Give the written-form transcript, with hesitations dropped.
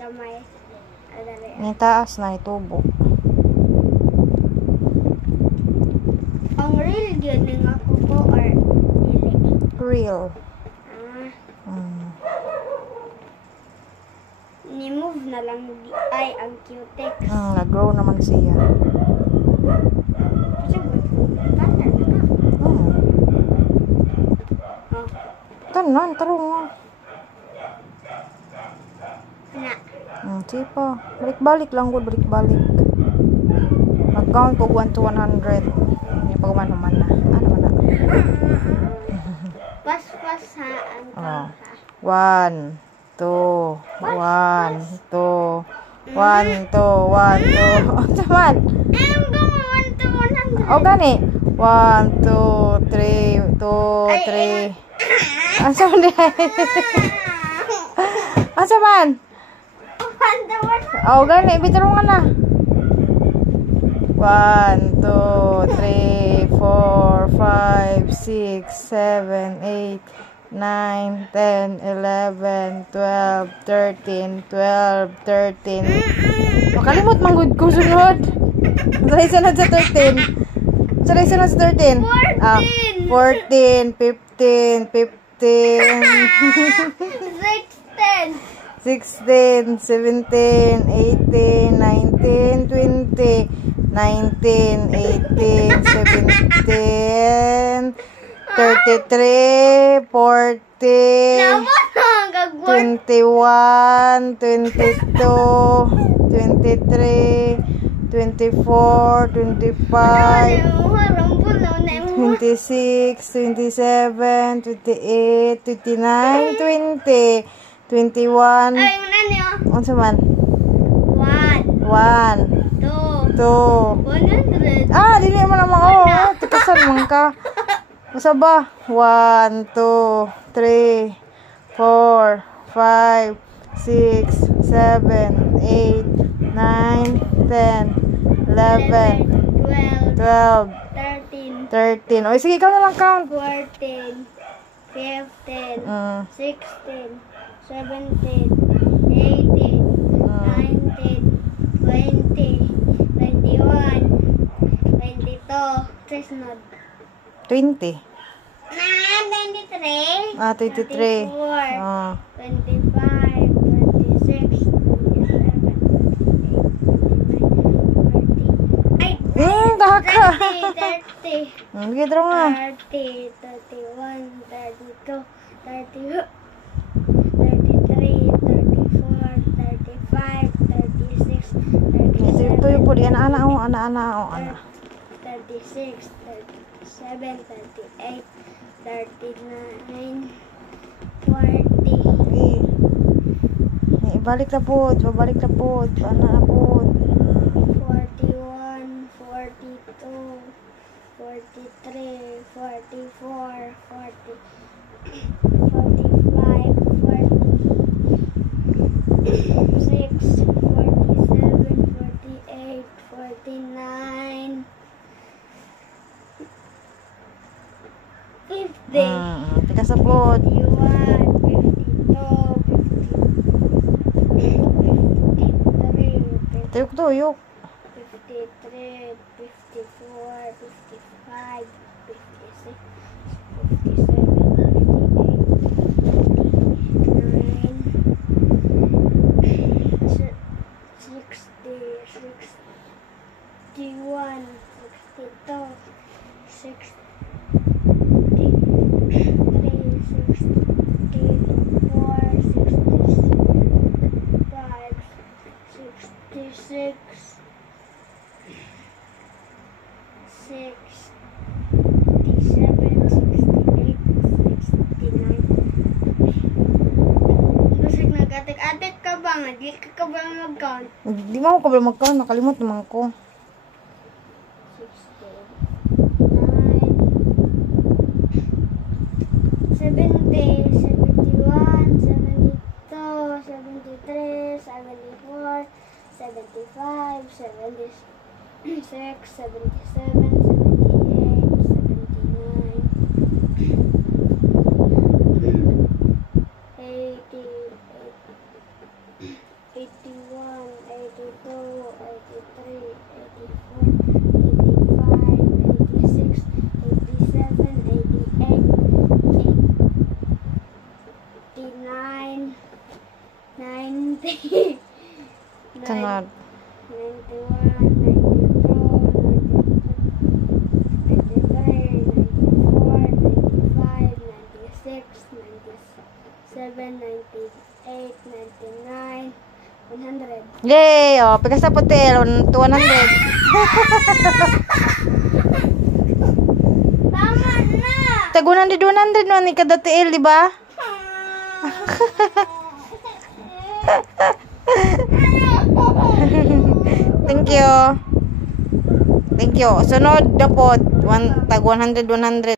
gamay. Adali. Ni taas na itubo. Ang real yun ng ako ko or dili? Real. Ni-move na lang ay ang cutex. Nag-grow naman siya. Kasi bata na ka. Oh. Tanan, tarong nga. Na. Sige pa. Balik-balik lang ko, balik-balik. Mag-count ko 1 to 100. Hindi pa kumanuman na. Ano man na? Pas-pas ha. Ang ha. 1, 2, 1, 2, 1, 2, 1, 2. Ano naman? Ang gama 1 to 100. O gani. 1, 2, 3, 2, 3. Ano naman? Ano naman? 1 to 100. O gani. Bitarong nga na. 1, 2, 3, 4, 5, 6, 7, 8, 9, 10, 11, 12, 13, 12, 13. Makalimot manggod ko sunod. Saray sunod sa 13. Saray sunod sa 13. 14, 15, 15. 16, 17, 18, 19, 20, 19, 18, 17, 33, 40, 21, 22, 23, 24, 25, 26, 27, 28, 29, 20, 21. Ano man? 1, 2. 100. Dili mo naman. Tikasan man ka. Masa ba? 1, 2, 3, 4, 5, 6, 7, 8, 9, 10, 11, 12, 13. O, sige, ikaw na lang count. 14, 15, 16, 17, 18, 19, 20, 21, 22, 20. 23, 23. 24, 25, 26, 27, 28, 29, 30. Dahak ka. 30. Sige, draw nga. 30, 31, 32, 33, 34, 35, 36, 37. Ito yung po. Ana-ana o. Ana-ana o. 36, 37, 38, 39, 40. Ibalik na po. Babalik na po. Ana na po. 41, 42, 43, 44, 40, 45, 46, 47, 48, 49, 50. Tikas na po. 51, 52, 53, Tuyok-tuyok. 53, 54, 55, 56, 57, 58, 60, 61, 62, 63, 64, 66, 69. Kasi nag-atik-atik ka ba nga? Di ka ba mag-count? Di mo ako kabla mag-count. Nakalimot naman ko. 70, 71, 72, 73, 74, 75, 76, 77, 78, 79, 80, Yay! Oh, pagkasa po TL, 100. Tama na! Tag 100 man ni kada TL, di ba? Thank you. Thank you. Sunod dapat tag 100.